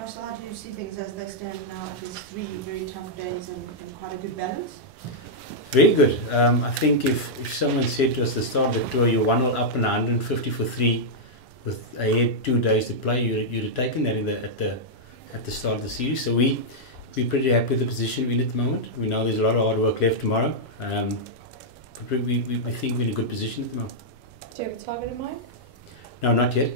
Russell, how do you see things as they stand now at these 3 very tough days and quite a good balance? Very good. I think if someone said to us at the start of the tour, you're 1-0 up and 150 for 3 with ahead 2 days to play, you'd have taken that at the start of the series. So we're pretty happy with the position we're in at the moment. We know there's a lot of hard work left tomorrow, but we think we're in a good position at the moment. Do you have a target in mind? No, not yet.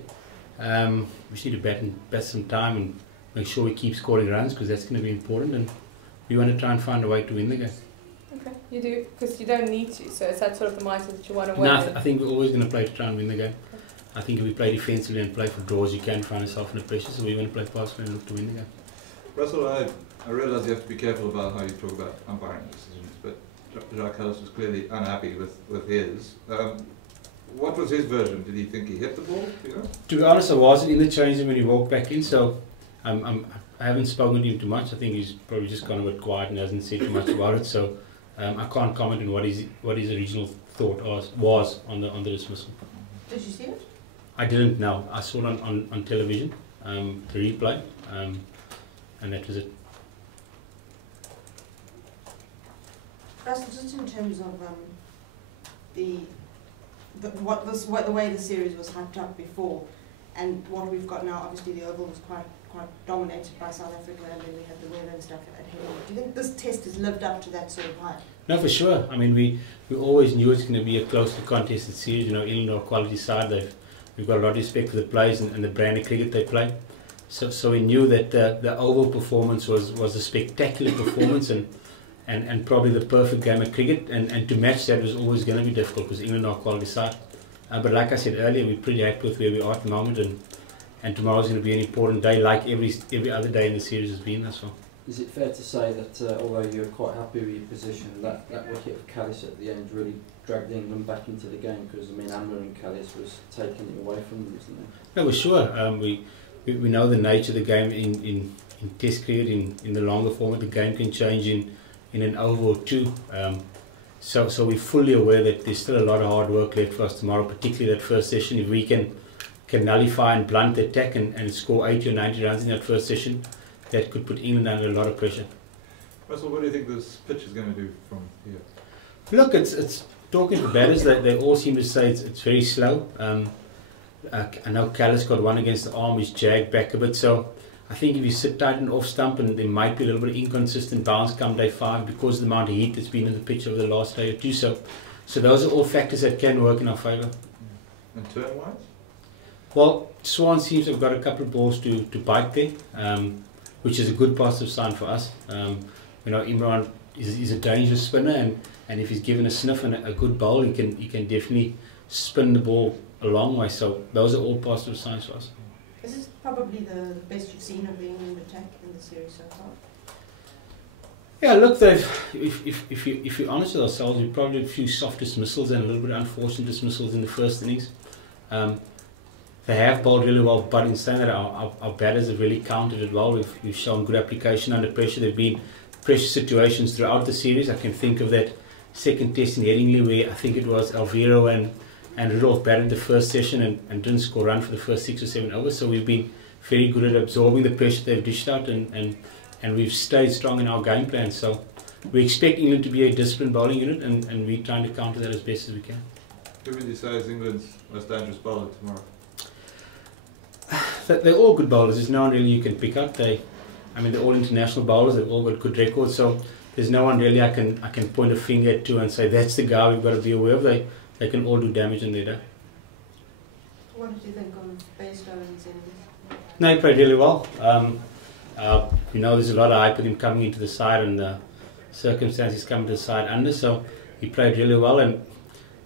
We just need to bat some time and make sure we keep scoring runs, because that's going to be important, and we want to try and find a way to win the game. Okay, you do, because you don't need to, so is that sort of the mindset that you want to win? No, I think we're always going to play to try and win the game. Okay. I think if we play defensively and play for draws, you can find yourself under pressure, so we want to play passively and look to win the game. Russell, I realise you have to be careful about how you talk about umpiring decisions, but Jacques Kallis was clearly unhappy with his. What was his version? Did he think he hit the ball? You know? To be honest, I wasn't in the change room when he walked back in, so I haven't spoken to him too much. I think he's probably just gone a bit quiet and hasn't said too much about it, so I can't comment on what his original thought was on the dismissal. Did you see it? I didn't know. I saw it on television, the replay, and that was it. Russell, just in terms of the way the series was hyped up before, and what we've got now, obviously the Oval was quite dominated by South Africa, and then we had the weather and stuff at Henry. Do you think this test has lived up to that sort of hype? No, for sure. I mean, we always knew it's going to be a closely contested series. You know, England are a quality side. We've got a lot of respect for the players and the brand of cricket they play. So we knew that the Oval performance was a spectacular performance and probably the perfect game of cricket. And to match that was always going to be difficult, because England are a quality side. But like I said earlier, we're pretty happy with where we are at the moment, and tomorrow's going to be an important day, like every other day in the series has been as well. Is it fair to say that although you're quite happy with your position, that wicket of Kallis at the end really dragged England back into the game? Because I mean, Amber and Kallis was taking it away from them, isn't it? No, for sure. We know the nature of the game in Test cricket. In the longer format, the game can change in an over or two. So we're fully aware that there's still a lot of hard work left for us tomorrow, particularly that first session. If we can nullify and blunt the attack and score 80 or 90 runs in that first session, that could put England under a lot of pressure. Russell, what do you think this pitch is going to do from here? Look, it's talking to batters, they all seem to say it's very slow. I know Kallis got one against the arm, he's jagged back a bit, so I think if you sit tight and off stump, and there might be a little bit of inconsistent bounce come day 5 because of the amount of heat that's been in the pitch over the last day or two. So those are all factors that can work in our favour. And turn-wise? Well, Swan seems to have got a couple of balls to bite there, which is a good positive sign for us. You know, Imran is a dangerous spinner, and if he's given a sniff and a good bowl, he can definitely spin the ball a long way. So those are all positive signs for us. This is probably the best you've seen of the England attack in the series so far. Yeah, look, if you're honest with ourselves, we've probably had a few soft dismissals and a little bit of unfortunate dismissals in the first innings. They have bowled really well, but in saying that, our batters have really countered it well. We've shown good application under pressure. There have been pressure situations throughout the series. I can think of that second test in Headingley where I think it was Alvaro and Rudolph batted the first session and didn't score a run for the first 6 or 7 overs. So we've been very good at absorbing the pressure they've dished out, and we've stayed strong in our game plan. So we expect England to be a disciplined bowling unit, and we're trying to counter that as best as we can. Who would you say is England's most dangerous bowler tomorrow? They're all good bowlers. There's no one really you can pick up. They're all international bowlers. They've all got good records. So there's no one really I can point a finger to and say that's the guy we've got to be aware of. They can all do damage in their day. What did you think on Bairstow and Zenith? No, he played really well. You know, there's a lot of hype with him coming into the side and the circumstances coming to the side under. So he played really well, and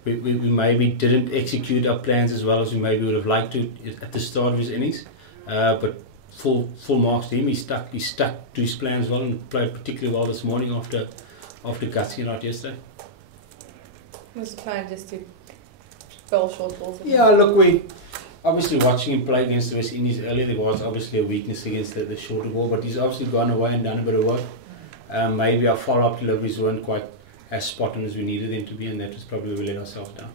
we maybe didn't execute our plans as well as we maybe would have liked to at the start of his innings. But full marks to him. He stuck to his plans well and played particularly well this morning after gutsing it out yesterday. Was the plan just to bowl short balls? Yeah, look, we obviously watching him play against the West Indies earlier, there was obviously a weakness against the shorter ball, but he's obviously gone away and done a bit of work. Maybe our follow-up deliveries weren't quite as spot on as we needed them to be, and that was probably where we let ourselves down.